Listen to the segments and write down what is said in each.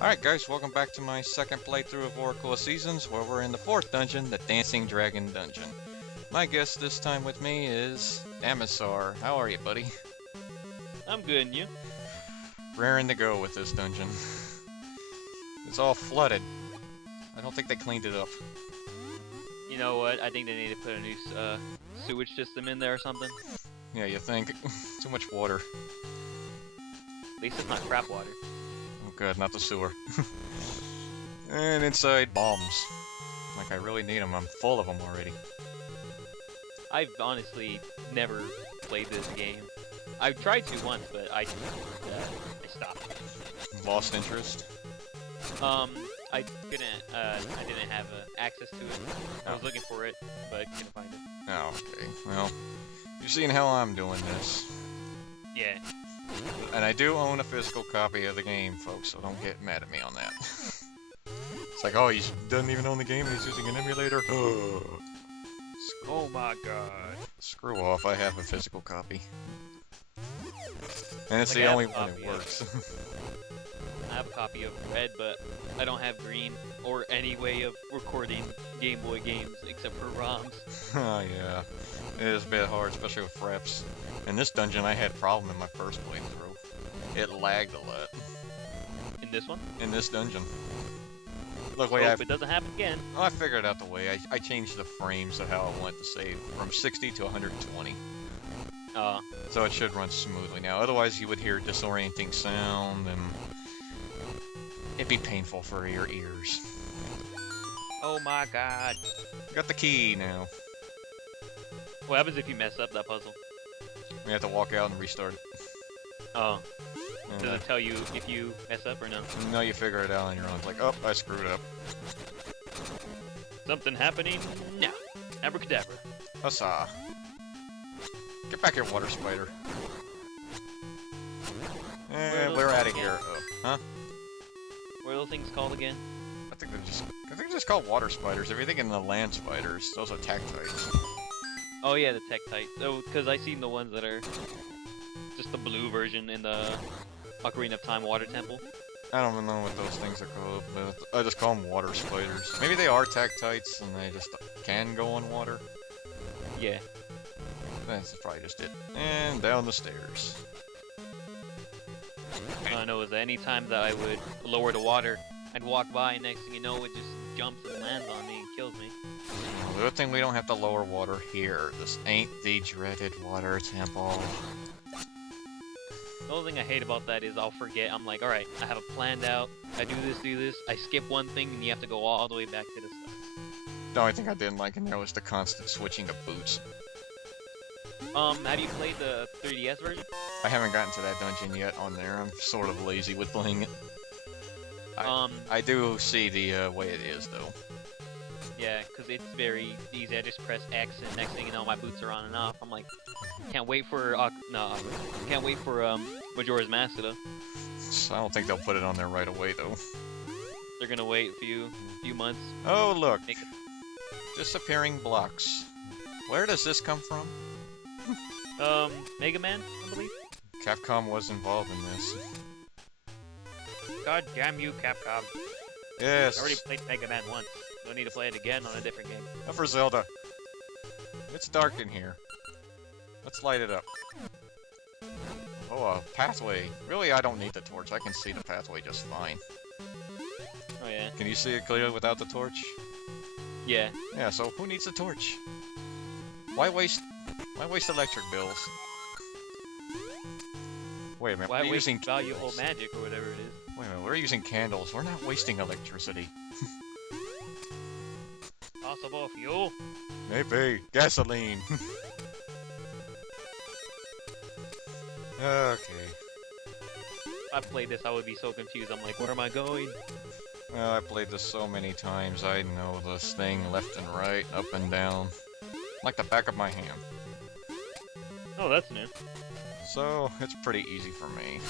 Alright guys, welcome back to my second playthrough of Oracle of Seasons, where we're in the fourth dungeon, the Dancing Dragon Dungeon. My guest this time with me is Damisaur. How are you, buddy? I'm good, and you? Raring to go with this dungeon. It's all flooded. I don't think they cleaned it up. You know what? I think they need to put a new sewage system in there or something. Yeah, you think? Too much water. At least it's not crap water. Oh god, not the sewer. And inside, bombs. Like I really need them, I'm full of them already. I've honestly never played this game. I've tried to once, but I stopped. Lost interest? I couldn't. I didn't have access to it. I was looking for it, but couldn't find it. Oh, okay. Well, you're seeing how I'm doing this. Yeah. And I do own a physical copy of the game, folks, so don't get mad at me on that. It's like, oh, he doesn't even own the game and he's using an emulator? Oh my god. Screw off, I have a physical copy. And it's Like, the I have only a one that copy of- works. I have a copy of red, but I don't have green or any way of recording Game Boy games except for ROMs. Oh, yeah. It is a bit hard, especially with fraps. In this dungeon, I had a problem in my first playthrough. It lagged a lot. In this one? In this dungeon. Look, Hope it doesn't happen again. Oh, I figured out the way. I changed the frames of how I want to save from 60 to 120. So it should run smoothly now. Otherwise, you would hear disorienting sound, and it'd be painful for your ears. Oh my god. Got the key now. What happens if you mess up that puzzle? We have to walk out and restart it. Oh. And, Does it tell you if you mess up or no? no, you figure it out on your own. It's like, oh, I screwed up. Something happening now. Abracadabra. Huzzah. Get back here, water spider. And we're out of here. Huh? What are those things called again? I think they're just called water spiders. If you're thinking the land spiders, those are tactites. Oh yeah, the Tektite. Oh, because I seen the ones that are just the blue version in the Ocarina of Time Water Temple. I don't even know what those things are called, but I just call them water spiders. Maybe they are tactites and they just can go on water. Yeah. That's probably just it. And down the stairs. I know, is any time that I would lower the water, I'd walk by and next thing you know it just jumps and lands on me and kills me. The good thing we don't have to lower water here. This ain't the dreaded water temple. The only thing I hate about that is I'll forget. I'm like, alright, I have it planned out. I do this. I skip one thing and you have to go all the way back to the start. The only thing I didn't like in there was the constant switching of boots. Have you played the 3DS version? I haven't gotten to that dungeon yet on there. I'm sort of lazy with playing it. I do see the way it is, though. Yeah, because it's very easy. I just press X, and next thing you know, my boots are on and off. I'm like, can't wait for Majora's Mask though. I don't think they'll put it on there right away, though. They're gonna wait a few months. Oh, look. Disappearing blocks. Where does this come from? Mega Man, I believe. Capcom was involved in this. God damn you, Capcom. Yes. I already played Mega Man once. Don't need to play it again on a different game. Not for Zelda. It's dark in here. Let's light it up. Oh, a pathway. Really, I don't need the torch. I can see the pathway just fine. Oh yeah. Can you see it clearly without the torch? Yeah. Yeah, so who needs a torch? Why waste electric bills? Wait a minute, Why we're waste using value old magic or whatever it is? Wait a minute, we're using candles. We're not wasting electricity. Possible fuel? Maybe. Gasoline. Okay. If I played this, I would be so confused. I'm like, where am I going? Well, I played this so many times, I know this thing left and right, up and down. Like the back of my hand. Oh, that's new. So, it's pretty easy for me.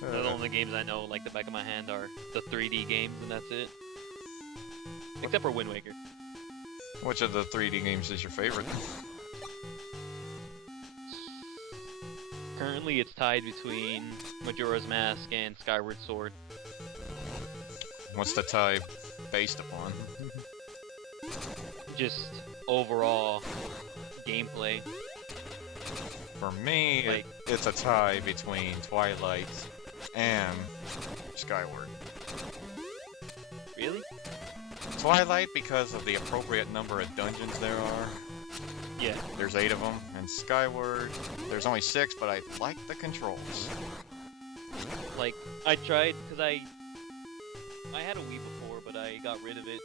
The only games I know, like the back of my hand, are the 3D games, and that's it. Except for Wind Waker. Which of the 3D games is your favorite? Currently, it's tied between Majora's Mask and Skyward Sword. What's the tie based upon? Just overall gameplay. For me, Like- it's a tie between Twilight and Skyward. Really? Twilight because of the appropriate number of dungeons there are. Yeah. There's 8 of them, and Skyward, there's only 6, but I like the controls. Like, I tried, because I had a Wii before, but I got rid of it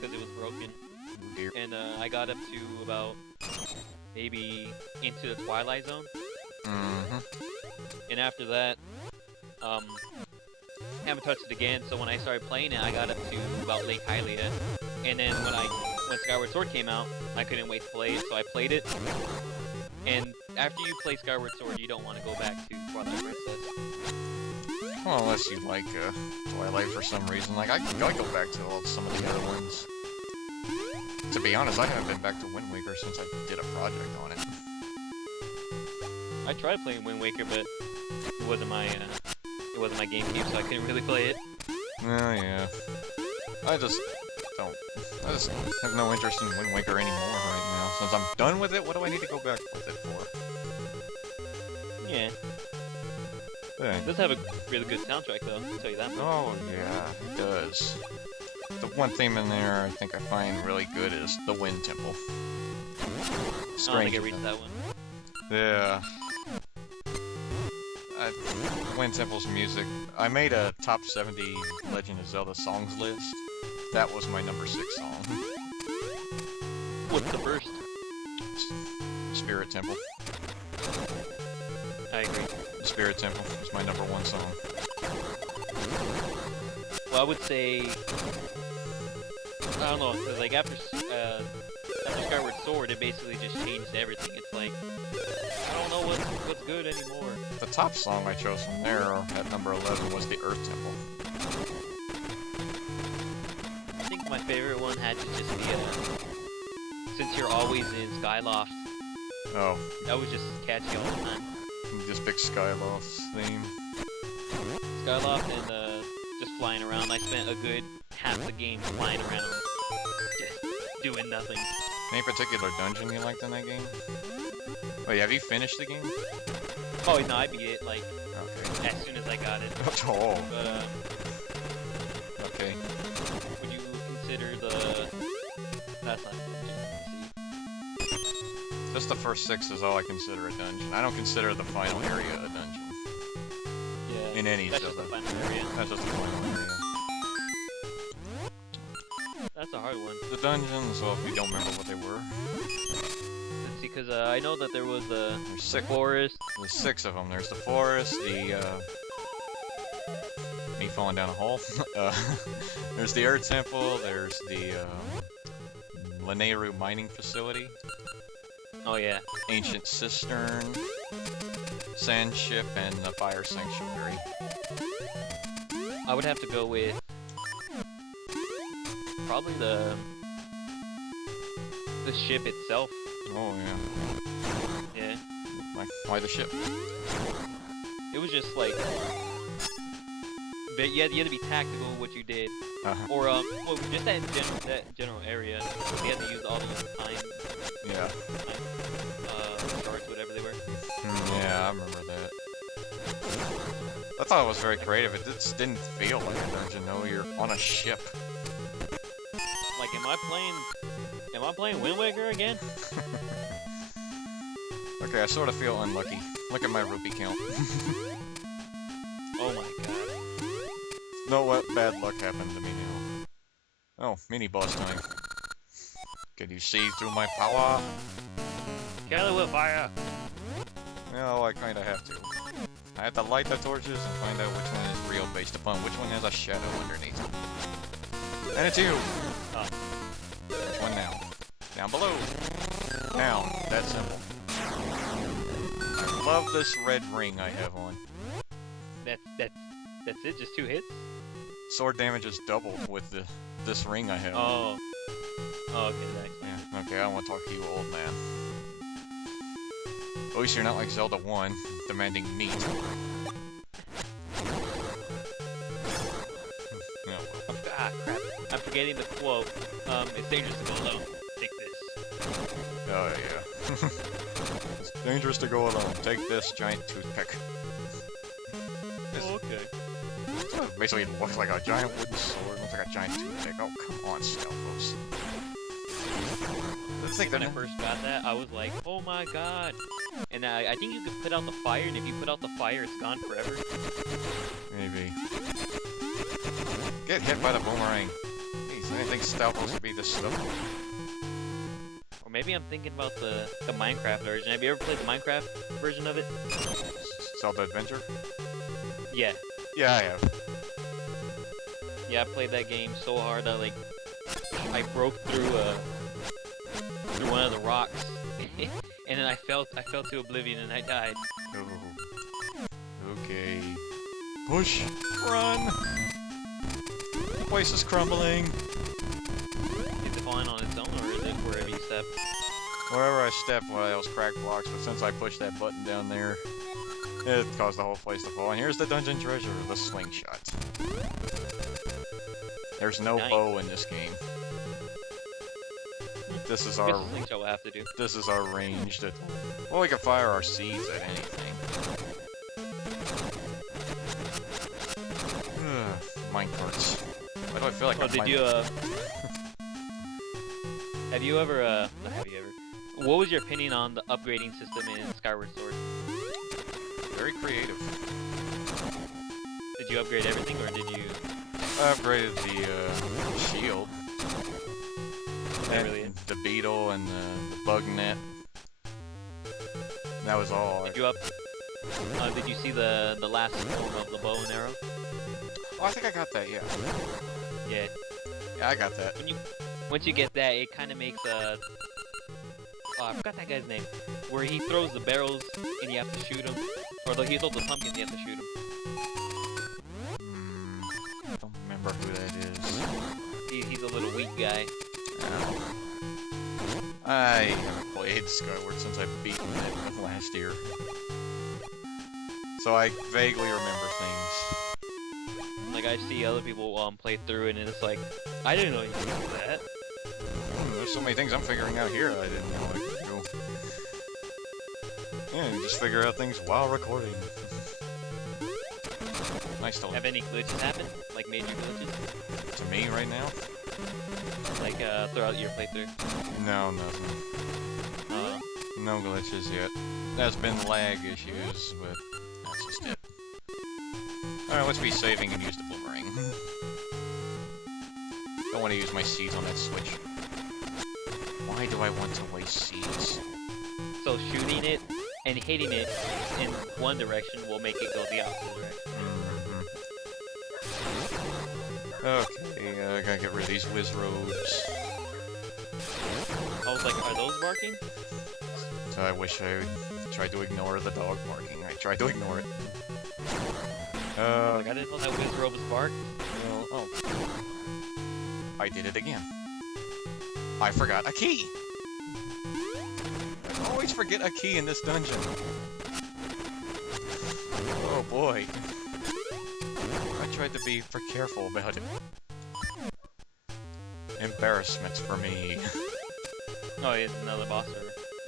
because it was broken. Oh dear. And I got up to about maybe into the Twilight Zone. Mm-hmm. And after that, haven't touched it again. So when I started playing it, I got up to about Lake Hylia. And then when Skyward Sword came out, I couldn't wait to play it, so I played it. And after you play Skyward Sword, you don't want to go back to Twilight Princess. Well, unless you like Twilight for some reason. Like, I go back to some of the other ones. To be honest, I haven't been back to Wind Waker since I did a project on it. I tried playing Wind Waker, but it wasn't my GameCube, so I couldn't really play it. Oh, yeah. I just have no interest in Wind Waker anymore right now. Since I'm done with it, what do I need to go back with it for? Yeah. Dang. It does have a really good soundtrack, though, I'll tell you that much. Oh, yeah, it does. The one theme in there I think I find really good is the Wind Temple. I don't think I reached that one. Yeah. Wind Temple's music. I made a top 70 Legend of Zelda songs list. That was my number 6 song. What's the first? Spirit Temple. I agree. Spirit Temple is my number 1 song. Well, I would say, I don't know, because like after Skyward Sword, it basically just changed everything. It's like, I don't know what's good anymore. The top song I chose from there at number 11 was the Earth Temple. I think my favorite one had to just be, since you're always in Skyloft. Oh. That was just catchy all the time. This big Skyloft theme. Skyloft and just flying around. I spent a good half the game flying around, just doing nothing. Any particular dungeon you liked in that game? Wait, have you finished the game? Oh no, I beat it like Okay. as soon as I got it. Oh. But Okay. would you consider the? That's not a dungeon. Just the first 6 is all I consider a dungeon. I don't consider the final area a dungeon. Yeah. In any That's just Zelda. the final area. That's just the final area. That's a hard one. The dungeons, well, if you don't remember what they were. Let's see, because I know that there was There's the 6. forest. There's 6 of them. There's the forest, me falling down a hole. There's the Earth Temple, there's the, Lanayru mining facility, Oh yeah. ancient cistern, sand ship, and the fire sanctuary. I would have to go with probably the ship itself. Oh, yeah. Yeah. Why the ship? It was just like, but you had to be tactical with what you did, or well, just that general area. You had to use all those time, Yeah. charts, whatever they were. Yeah, I remember that. I thought it was very creative. It just didn't feel like a dungeon, though. You're on a ship. Like, am I playing Wind Waker again? Okay, I sort of feel unlucky. Look at my rupee count. Oh my god. Know what bad luck happened to me now? Oh, mini boss time. Can you see through my power? Kill it with fire! No, I kinda have to. I have to light the torches and find out which one is real based upon which one has a shadow underneath. And it's you! Oh. Which one now? Down below! Down. That simple. I love this red ring I have on. That's it? Just 2 hits? Sword damage is doubled with this ring I have. Oh. Oh, okay, that explains Yeah, okay, I don't want to talk to you, old man. At least you're not like Zelda 1, demanding meat. No. Ah, crap. I'm forgetting the quote. It's dangerous to go alone. Take this. Oh, yeah. It's dangerous to go alone. Take this giant toothpick. Oh, okay. Basically, it looks like a giant wooden sword. It looks like a giant toothpick. Oh, come on, Stelvos. When I first got that, I was like, oh my god. And I think you could put out the fire, and if you put out the fire, it's gone forever. Maybe. Get hit by the boomerang. Jeez, I didn't think Stelvos would be this slow. Or maybe I'm thinking about the Minecraft version. Have you ever played the Minecraft version of it? Zelda Adventure? Yeah. Yeah, I have. Yeah, I played that game so hard that, like, I broke through one of the rocks, and then I fell to oblivion and I died. Oh. Okay. Push! Run! The place is crumbling! Is it falling on its own, or is it wherever you step? Wherever I step, well, those cracked blocks, but since I pushed that button down there, it caused the whole place to fall. And here's the dungeon treasure, the slingshot. There's no bow in this game. This is our slingshot will have to do. This is our ranged. Well, we can fire our seeds at anything. Minecarts. Why do I feel like I'm did you have you ever not have you ever? What was your opinion on the upgrading system in Skyward Sword? Very creative. Did you upgrade everything, or did you? I upgraded the shield. And really the beetle and the bug net. That was all. Did you did you see the last form of the bow and arrow? Oh, I think I got that. Yeah. Yeah. Yeah, I got that. Once you get that, it kind of makes I forgot that guy's name. Where he throws the barrels and you have to shoot him, or he throws the pumpkins, you have to shoot him. I don't remember who that is. He's a little weak guy. I haven't played Skyward since I've beaten it last year. So I vaguely remember things. Like, I see other people play through it, and it's like, I didn't know you could do that. There's so many things I'm figuring out here I didn't know I could do. Yeah, you just figure out things while recording. Nice to Have any glitches happen? Like major glitches? To me right now? Like, throughout your playthrough? No, nothing. No glitches yet. There's been lag issues, but that's just it. Alright, let's be saving and use the boomerang. Don't want to use my seeds on that switch. Why do I want to waste seeds? So shooting it and hitting it in one direction will make it go the opposite direction. Okay, I gotta get rid of these whiz robes. I was like, are those barking? So I wish I tried to ignore the dog barking. I tried to ignore it. Like, I didn't know that whiz robes barked. Well, oh. I did it again. I forgot a key! I always forget a key in this dungeon. Oh boy. I tried to be careful about it. Embarrassment for me. Oh, it's another boss, or...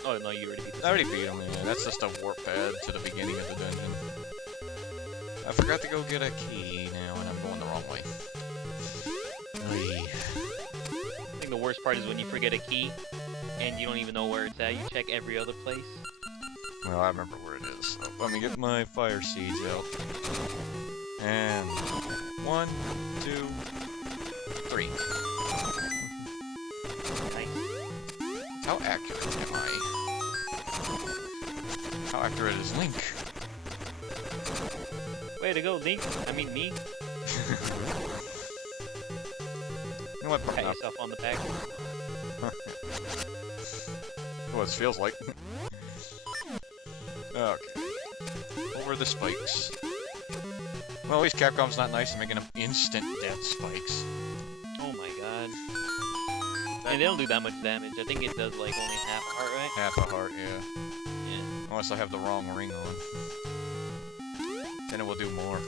Oh, no, you already beat this. I already beat him, yeah. That's just a warp pad to the beginning of the dungeon. I forgot to go get a key now, and I'm going the wrong way. Oy. I think the worst part is when you forget a key, and you don't even know where it's at. You check every other place. Well, I remember where it is, so let me get my fire seeds out. And 1, 2, 3. Nice. How accurate am I? How accurate is Link? Way to go, Link. I mean, me. You know what? Pat yourself on the back. Well, it feels like. Okay. Over the spikes. Well, at least Capcom's not nice at making them instant death spikes. Oh my god. And they don't do that much damage. I think it does like only half heart, right? Half a heart, yeah. Yeah. Unless I have the wrong ring on. Then it will do more.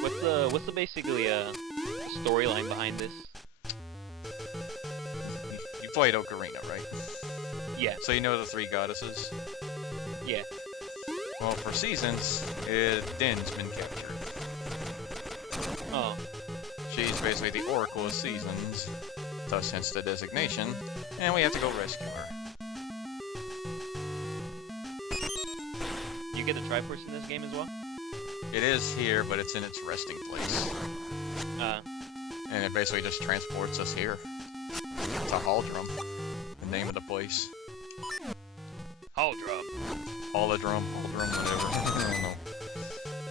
What's the basically storyline behind this? You played Ocarina, right? Yeah. So you know the 3 goddesses? Yeah. Well, for seasons, Din's been captured. Oh. She's basically the Oracle of Seasons, thus hence the designation, and we have to go rescue her. You get the Triforce in this game as well? It is here, but it's in its resting place. And it basically just transports us here. To Haldrum, the name of the place. Haldrum. Haldrum, whatever. I don't know.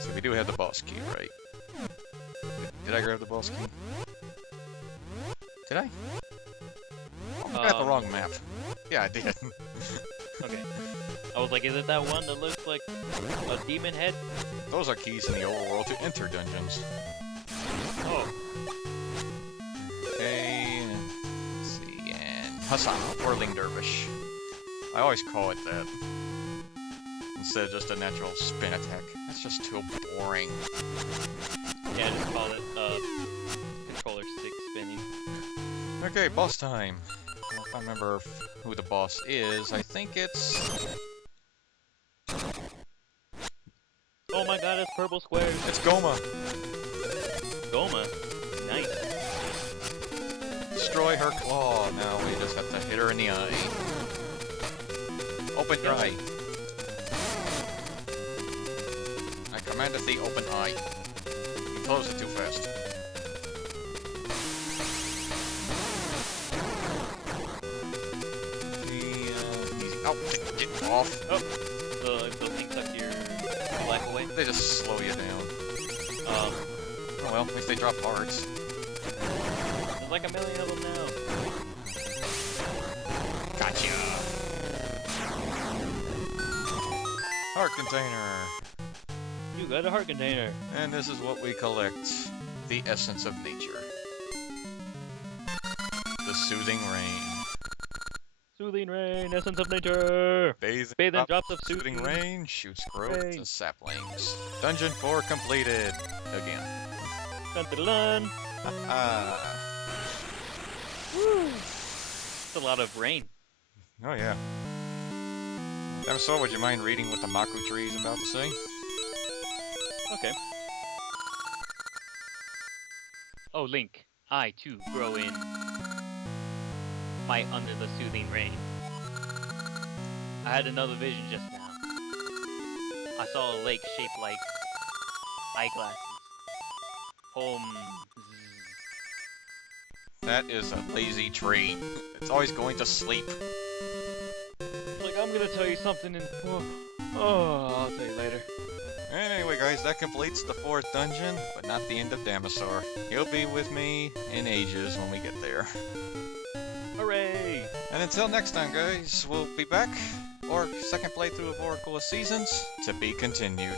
So we do have the boss key, right? Did I grab the boss key? Did I? Oh, I got the wrong map. Yeah, I did. Okay. I was like, is it that one that looks like a demon head? Those are keys in the overworld to enter dungeons. Oh. Okay, let's see, and Hassan, Whirling Dervish. I always call it that. Instead of just a natural spin attack. That's just too boring. Yeah, just call it, controller stick spinning. Okay, boss time. If I remember who the boss is, I think it's... Oh my god, it's purple squares. It's Goma! Goma. Nice. Destroy her claw. Now we just have to hit her in the eye. Open your eye. I commanded thee open eye. You closed it too fast. Easy. Oh, get off. Oh, the thing took your life away? They just slow you down. Oh well, at least they drop hearts. There's like a million of them now. Gotcha! Heart container. You got a heart container. And this is what we collect. The essence of nature. The soothing rain. Soothing rain, essence of nature. Bathe in drops of soothing rain, shoots growth rain. to saplings. Dungeon 4 completed. Again. Dun dun dun. Ah. Woo. It's a lot of rain. Oh yeah. Damisaur, would you mind reading what the Maku tree is about to say? Okay. Oh, Link, I too grow in fight under the soothing rain. I had another vision just now. I saw a lake shaped like eyeglasses. That is a lazy tree. It's always going to sleep. Like, I'm gonna tell you something and... Oh, I'll tell you later. And anyway, guys, that completes the 4th dungeon, but not the end of Damisaur. He'll be with me in ages when we get there. Hooray! And until next time, guys, we'll be back. Or second playthrough of Oracle of Seasons to be continued.